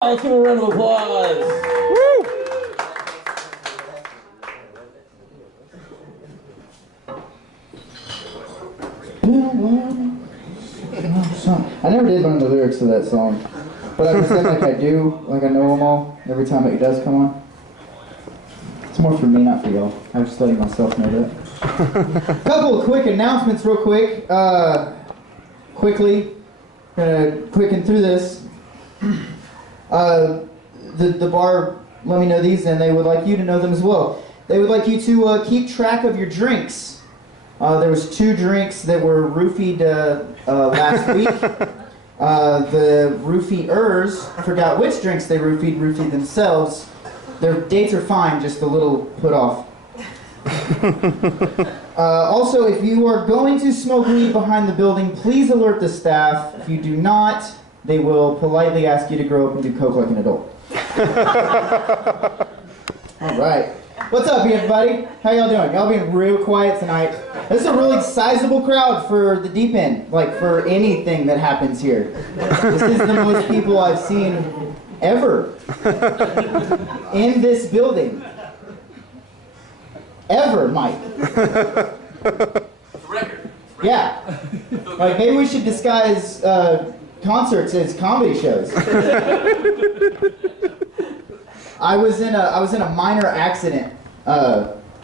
Let's give a round of applause. Woo! I never did learn the lyrics to that song, but I pretend like I do, like I know them all every time it does come on. It's more for me, not for y'all. I'm just letting myself know that. Couple of quick announcements real quick. Quickly, quicken through this. The bar let me know these, and they would like you to know them as well. They would like you to keep track of your drinks. There was 2 drinks that were roofied last week. The roofiers forgot which drinks they roofied themselves. Their dates are fine, just a little put off. Also, if you are going to smoke weed behind the building, please alert the staff. If you do not, they will politely ask you to grow up and do coke like an adult. All right. What's up, everybody? How y'all doing? Y'all being real quiet tonight. This is a really sizable crowd for the deep end, like for anything that happens here. This is the most people I've seen ever in this building. Ever, Mike. Record. Yeah. Like maybe we should disguise concerts as comedy shows. I was in a minor accident.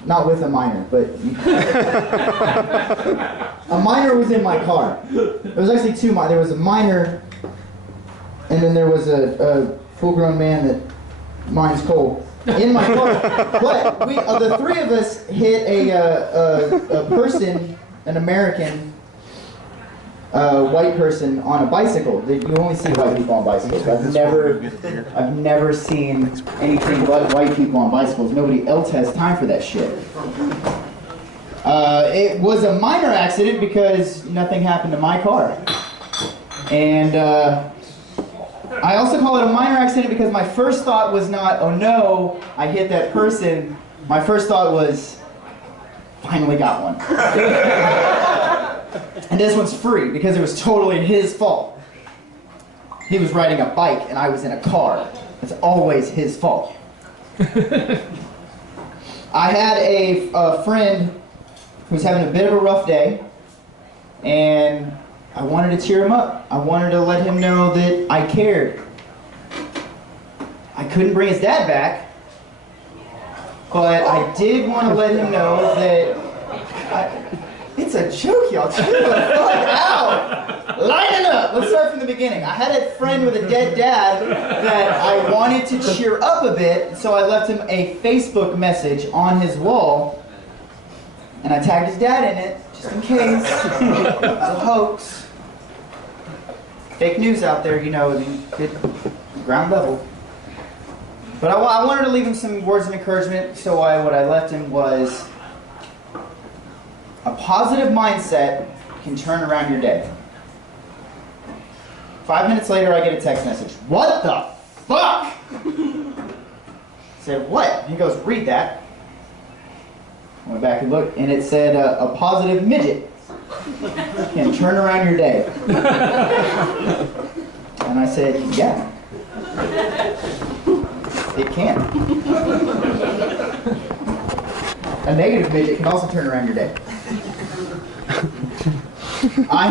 Not with a minor, but a minor was in my car. There was actually 2 minors. There was a minor, and then there was a full-grown man that mine's cold in my car. But the 3 of us hit a person, an American. White person on a bicycle. You only see white people on bicycles. I've never seen anything but white people on bicycles. Nobody else has time for that shit. It was a minor accident because nothing happened to my car. And I also call it a minor accident because my first thought was not, oh no, I hit that person. My first thought was, finally got one. And this one's free because it was totally his fault. He was riding a bike and I was in a car. It's always his fault. I had a friend who was having a bit of a rough day, and I wanted to cheer him up. I wanted to let him know that I cared. I couldn't bring his dad back, but I did want to let him know that it's a joke, y'all. Chill the fuck out. Line it up. Let's start from the beginning. I had a friend with a dead dad that I wanted to cheer up a bit, so I left him a Facebook message on his wall, and I tagged his dad in it, just in case. It was a hoax. Fake news out there, you know, good ground level. But I wanted to leave him some words of encouragement, so what I left him was, a positive mindset can turn around your day. 5 minutes later, I get a text message. What the fuck? I said, what? He goes, read that. I went back and looked, and it said, a positive midget can turn around your day. And I said, yeah. It can. A negative midget can also turn around your day. I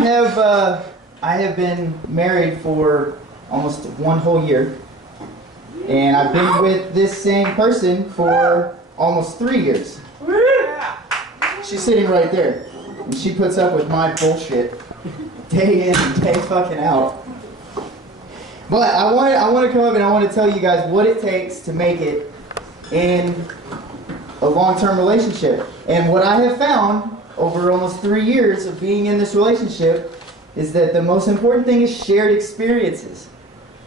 have been married for almost 1 whole year, and I've been with this same person for almost 3 years. She's sitting right there, and she puts up with my bullshit day in and day fucking out. But I want to come up and I want to tell you guys what it takes to make it in a long-term relationship. And what I have found over almost 3 years of being in this relationship is that the most important thing is shared experiences.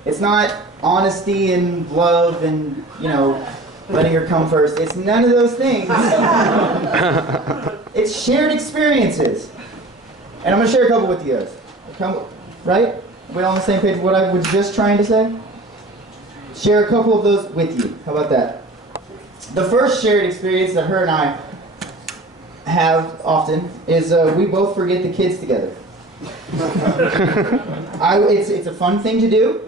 It's not honesty and love and, you know, letting her come first. It's none of those things. It's shared experiences. And I'm going to share a couple with you guys. Right? We all on the same page with what I was just trying to say? Share a couple of those with you. How about that? The first shared experience that her and I have often is we both forget the kids together. It's a fun thing to do.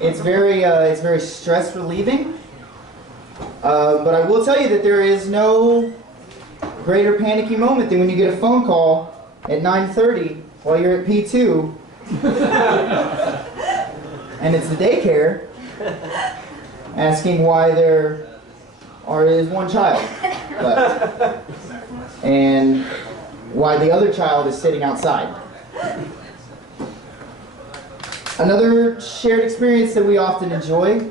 It's very stress relieving. But I will tell you that there is no greater panicky moment than when you get a phone call at 9:30 while you're at P2, and it's the daycare asking why there is one child left and why the other child is sitting outside. Another shared experience that we often enjoy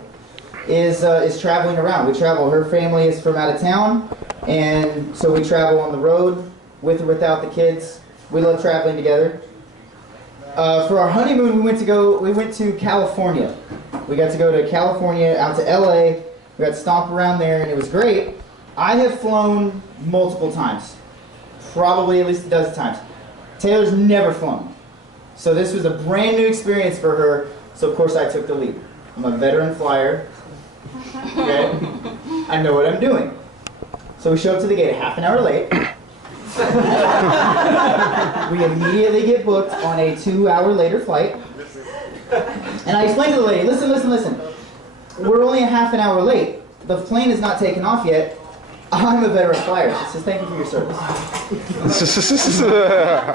is traveling around. We travel. Her family is from out of town, and so we travel on the road with or without the kids. We love traveling together. For our honeymoon, we went to California. We got to go to California, out to LA. We got to stomp around there, and it was great. I have flown multiple times, probably at least a dozen times. Taylor's never flown, so this was a brand new experience for her. So of course I took the lead. I'm a veteran flyer. Okay, I know what I'm doing. So we show up to the gate a half an hour late. We immediately get booked on a 2-hour later flight. And I explained to the lady, listen. We're only a half an hour late. The plane is not taken off yet. I'm a veteran flyer. She says, thank you for your service.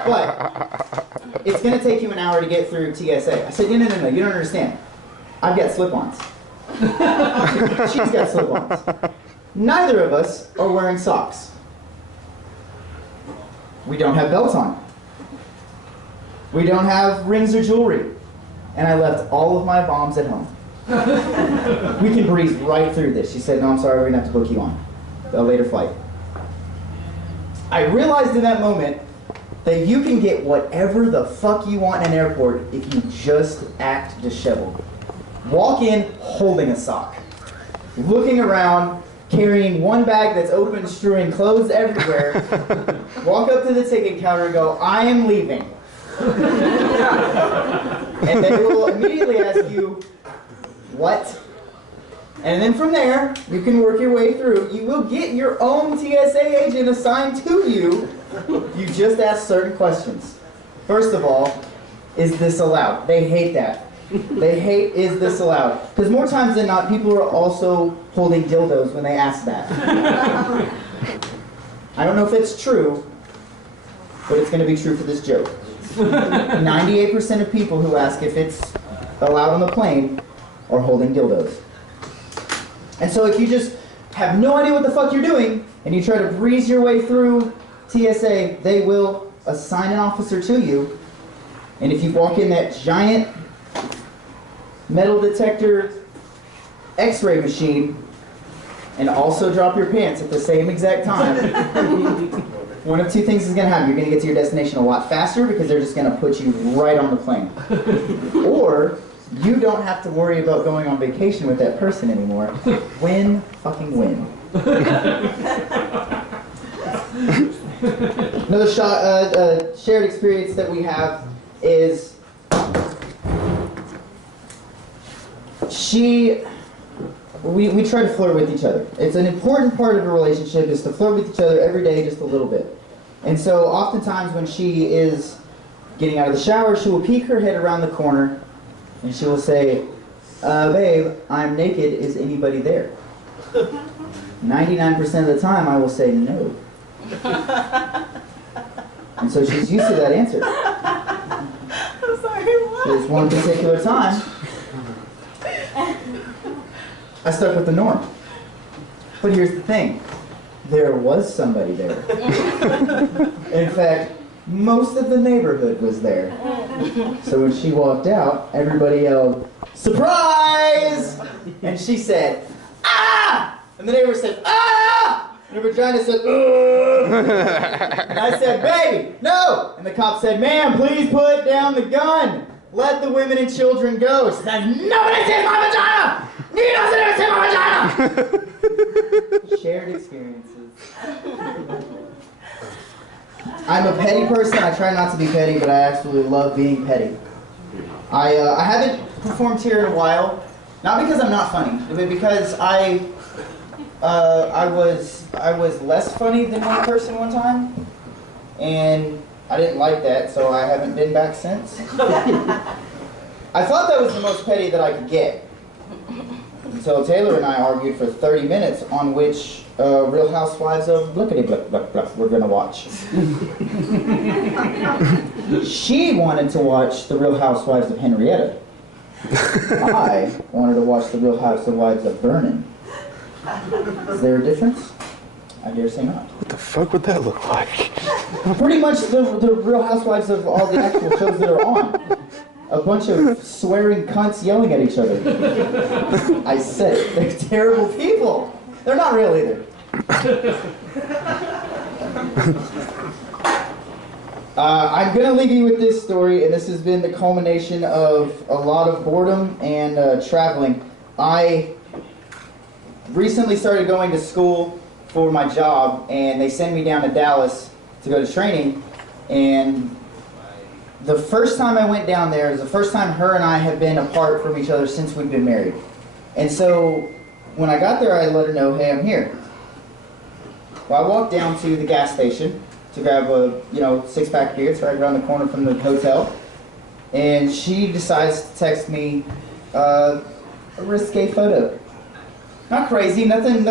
But it's going to take you an hour to get through TSA. I said, no, you don't understand. I've got slip-ons. She's got slip-ons. Neither of us are wearing socks. We don't have belts on. We don't have rings or jewelry. And I left all of my bombs at home. We can breeze right through this. She said, no, I'm sorry, we're going to have to book you on a later flight. I realized in that moment that you can get whatever the fuck you want in an airport if you just act disheveled. Walk in holding a sock. Looking around, carrying one bag that's open, strewing clothes everywhere. Walk up to the ticket counter and go, I am leaving. And they will immediately ask you, what? And then from there, you can work your way through. You will get your own TSA agent assigned to you. You just ask certain questions. First of all, is this allowed? They hate that. They hate, is this allowed? Because more times than not, people are also holding dildos when they ask that. I don't know if it's true, but it's going to be true for this joke. 98% of people who ask if it's allowed on the plane are holding dildos. And so if you just have no idea what the fuck you're doing, and you try to breeze your way through TSA, they will assign an officer to you. And if you walk in that giant metal detector x-ray machine and also drop your pants at the same exact time, one of two things is going to happen. You're going to get to your destination a lot faster because they're just going to put you right on the plane. Or you don't have to worry about going on vacation with that person anymore. Win, fucking win. Another shared experience that we have is we try to flirt with each other. It's an important part of a relationship is to flirt with each other every day just a little bit. And so oftentimes when she is getting out of the shower, she will peek her head around the corner and she will say, babe, I'm naked, is anybody there? 99% of the time I will say no. And so she's used to that answer. I'm sorry, what? There's one particular time I stuck with the norm. But here's the thing. There was somebody there. In fact, most of the neighborhood was there. So when she walked out, everybody yelled, surprise! And she said, ah! And the neighbor said, ah! And her vagina said, ugh! And I said, baby, no! And the cop said, ma'am, please put down the gun. Let the women and children go. She said, nobody sees my vagina! You doesn't ever see my vagina! Shared experiences. I'm a petty person. I try not to be petty, but I absolutely love being petty. I haven't performed here in a while, not because I'm not funny, but because I was less funny than one person one time, and I didn't like that, so I haven't been back since. I thought that was the most petty that I could get. Until Taylor and I argued for 30 minutes on which Real Housewives of Blickety Bluck Bluck Bluck we're gonna watch. She wanted to watch The Real Housewives of Henrietta. I wanted to watch The Real Housewives of Vernon. Is there a difference? I dare say not. What the fuck would that look like? Pretty much the Real Housewives of all the actual shows that are on. A bunch of swearing cunts yelling at each other. I said it. They're terrible people. They're not real either. I'm going to leave you with this story, and this has been the culmination of a lot of boredom and traveling. I recently started going to school for my job, and they send me down to Dallas to go to training, and the first time I went down there is the first time her and I have been apart from each other since we've been married. And so when I got there, I let her know, hey, I'm here. Well, I walked down to the gas station to grab a, 6-pack of beer. It's right around the corner from the hotel. And she decides to text me a risque photo. Not crazy, nothing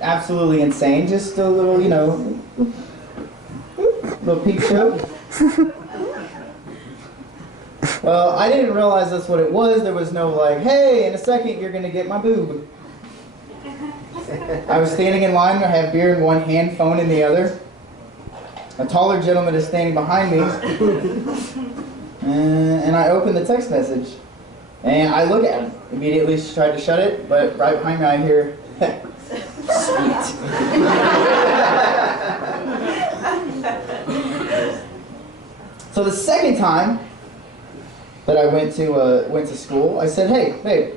absolutely insane, just a little, little peep show. Well, I didn't realize that's what it was. There was no like, hey, in a second you're gonna get my boob. I was standing in line, I have beer in one hand, phone in the other. A taller gentleman is standing behind me. And I open the text message. And I look at him. Immediately she tried to shut it, but right behind me I hear, sweet. So the second time that I went to school, I said, hey, babe,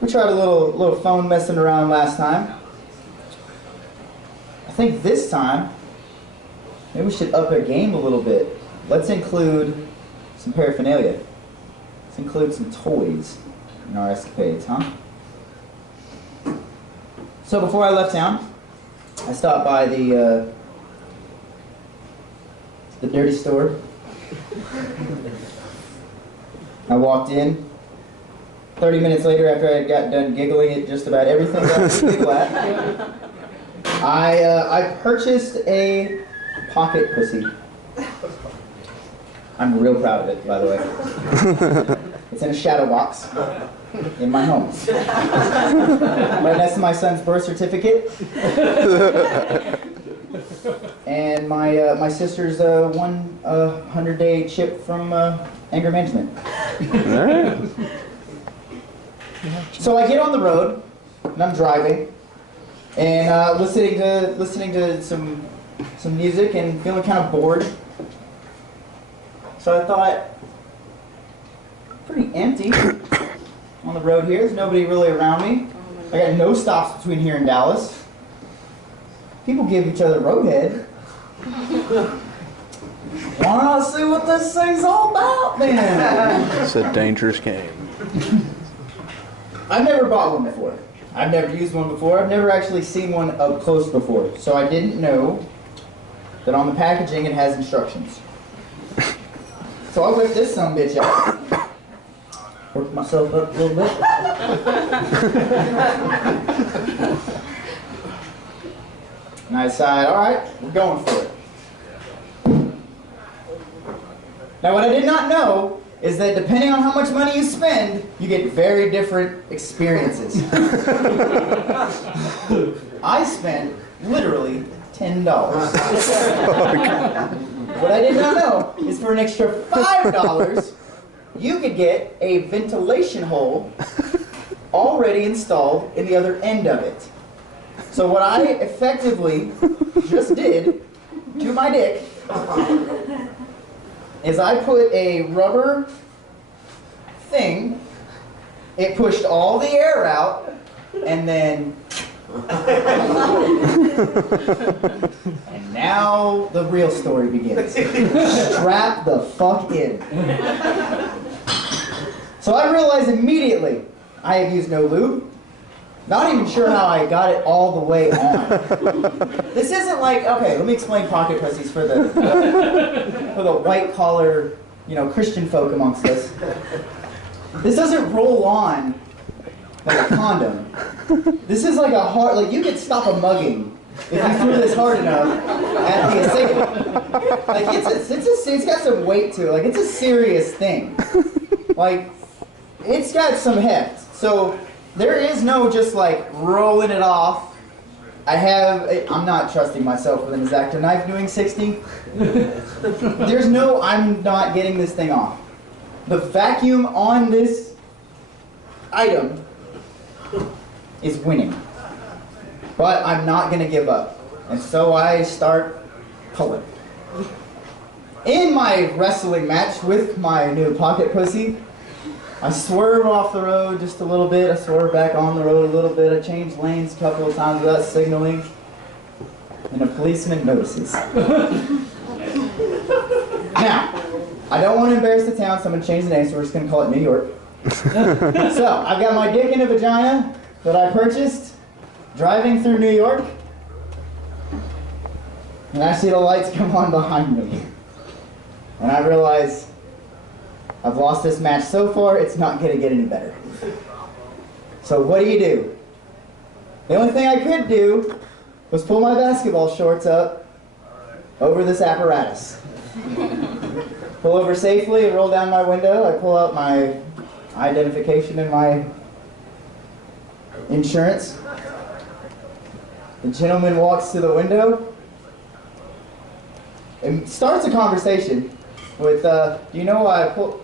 we tried a little phone messing around last time. I think this time, maybe we should up our game a little bit. Let's include some paraphernalia. Let's include some toys in our escapades, huh? So before I left town, I stopped by the dirty store. I walked in. 30 minutes later, after I got done giggling at just about everything that I could giggle at, I purchased a pocket pussy. I'm real proud of it, by the way. It's in a shadow box in my home. Right next to my son's birth certificate. And my sister's 100-day chip from anger management. So I get on the road, and I'm driving, and listening to some music and feeling kind of bored. So I thought, pretty empty on the road here. There's nobody really around me. I got no stops between here and Dallas. People give each other roadhead. Why not see what this thing's all about, then? It's a dangerous game. I've never bought one before. I've never used one before. I've never actually seen one up close before. So I didn't know that on the packaging it has instructions. So I whipped this sumbitch out. Worked myself up a little bit. And I decided, all right, we're going for it. Now what I did not know is that depending on how much money you spend, you get very different experiences. I spent literally $10. What I did not know is for an extra $5, you could get a ventilation hole already installed in the other end of it. So what I effectively just did to my dick is I put a rubber thing, it pushed all the air out, and then and now the real story begins. Strap the fuck in. So I realized immediately I have used no lube, Not even sure how I got it all the way on. This isn't like, okay, let me explain pocket pussies for the white collar, Christian folk amongst us. This doesn't roll on like a condom. This is like a hard, like you could stop a mugging if you threw this hard enough at the assailant. Like it's got some weight to it. Like it's a serious thing. Like it's got some heft. So there is no just like rolling it off. I'm not trusting myself with an X-Acto knife doing 60. There's no, I'm not getting this thing off. The vacuum on this item is winning. But I'm not going to give up. And so I start pulling. In my wrestling match with my new pocket pussy, I swerve off the road just a little bit. I swerve back on the road a little bit. I change lanes a couple of times without signaling. And a policeman notices. Now, I don't want to embarrass the town, so I'm going to change the name, so we're just going to call it New York. So, I've got my dick in a vagina that I purchased driving through New York. And I see the lights come on behind me. And I realize I've lost this match so far, it's not going to get any better. So what do? The only thing I could do was pull my basketball shorts up over this apparatus. Pull over safely and roll down my window. I pull out my identification and my insurance. The gentleman walks to the window and starts a conversation with, do you know why I pull...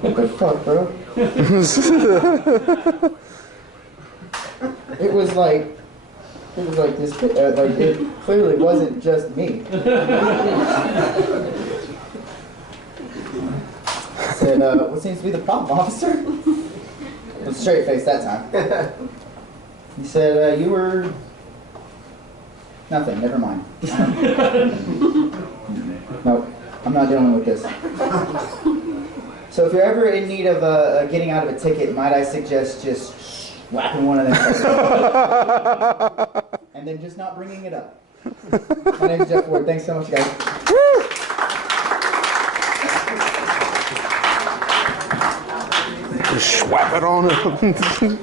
What the fuck, bro? It was like this, like it clearly wasn't just me. I said, what seems to be the problem, officer? With a straight face that time. He said, you were... Nothing, never mind. Nope, I'm not dealing with this. So if you're ever in need of getting out of a ticket, might I suggest just whacking one of them and then just not bringing it up. My name's Jeff Ward. Thanks so much, guys. Just swap it on him.